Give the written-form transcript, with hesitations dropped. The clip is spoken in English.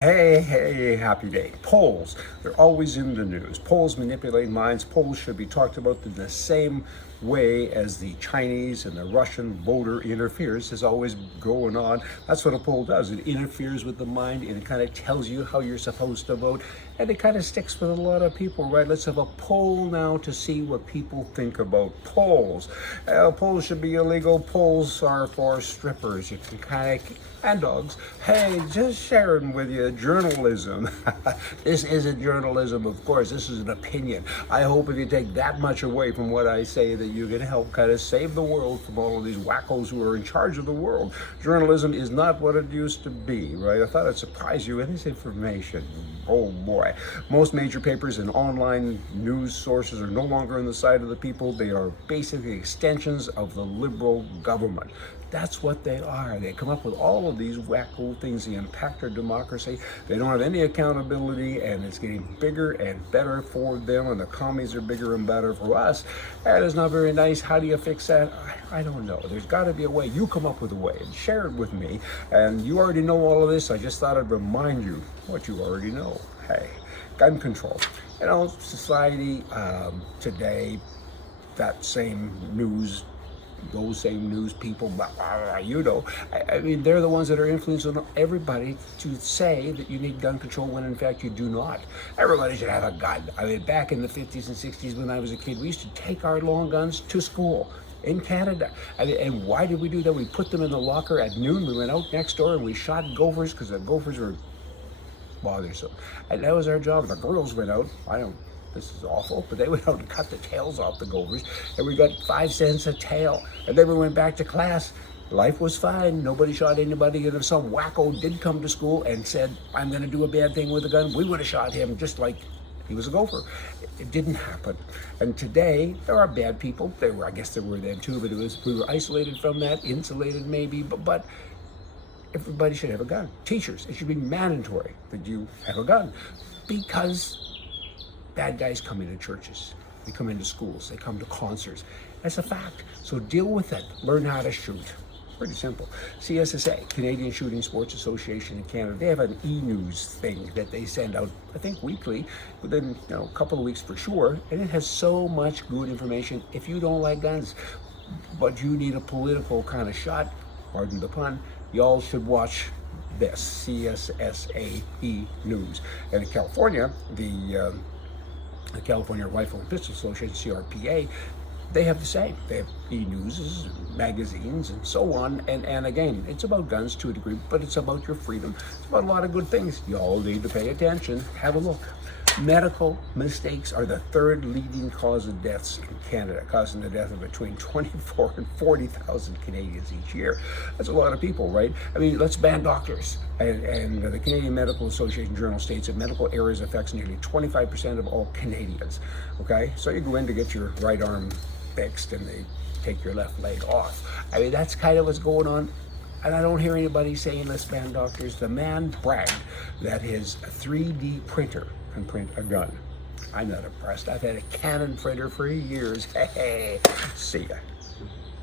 Hey, happy day. Polls, they're always in the news. Polls manipulate minds. Polls should be talked about in the same way as the Chinese and the Russian voter interference is always going on. That's what a poll does. It interferes with the mind and it kind of tells you how you're supposed to vote. And it kind of sticks with a lot of people, right? Let's have a poll now to see what people think about polls. Polls should be illegal. Polls are for strippers. You can kind of, and dogs. Hey, just sharing with you journalism. This isn't journalism, of course. This is an opinion. I hope if you take that much away from what I say that you can help kind of save the world from all of these wackos who are in charge of the world. Journalism is not what it used to be, right? I thought I'd surprise you with this information. Oh boy. Most major papers and online news sources are no longer on the side of the people. They are basically extensions of the liberal government. That's what they are. They come up with all of these wacko things. They impact our democracy. They don't have any accountability, and it's getting bigger and better for them, and the commies are bigger and better for us. That is not very nice. How do you fix that? I don't know. There's got to be a way. You come up with a way and share it with me. And you already know all of this. I just thought I'd remind you what you already know. Hey, gun control. You know, society today, that same news, those same news people, you know, I mean, they're the ones that are influencing everybody to say that you need gun control when in fact you do not. Everybody should have a gun. I mean, back in the 50s and 60s when I was a kid, we used to take our long guns to school in Canada. I mean, and why did we do that? We put them in the locker at noon. We went out next door and we shot gophers because the gophers were bothersome. And that was our job. The girls went out. This is awful, but they went out and cut the tails off the gophers, and we got 5 cents a tail. And then we went back to class. Life was fine. Nobody shot anybody. And if some wacko did come to school and said, I'm going to do a bad thing with a gun, we would have shot him just like he was a gopher. It didn't happen. And today, there are bad people. I guess there were then too, but we were isolated from that, insulated maybe, but everybody should have a gun. Teachers, it should be mandatory that you have a gun, because bad guys come into churches, they come into schools, they come to concerts. That's a fact. So deal with it. Learn how to shoot. Pretty simple. CSSA, Canadian Shooting Sports Association in Canada, they have an e-news thing that they send out, I think weekly, within a couple of weeks for sure, and it has so much good information. If you don't like guns, but you need a political kind of shot, pardon the pun, y'all should watch this, CSSA e-news. And in California, the California Rifle and Pistol Association, CRPA, they have the same. They have e-news, magazines, and so on. And again, it's about guns to a degree, but it's about your freedom. It's about a lot of good things. You all need to pay attention. Have a look. Medical mistakes are the third leading cause of deaths in Canada, causing the death of between 24 and 40,000 Canadians each year. That's a lot of people, right? I mean, let's ban doctors. And the Canadian Medical Association Journal states that medical errors affects nearly 25% of all Canadians, okay? So you go in to get your right arm fixed and they take your left leg off. I mean, that's kind of what's going on. And I don't hear anybody saying let's ban doctors. The man bragged that his 3D printer can print a gun. I'm not impressed. I've had a Canon printer for years. Hey, see ya.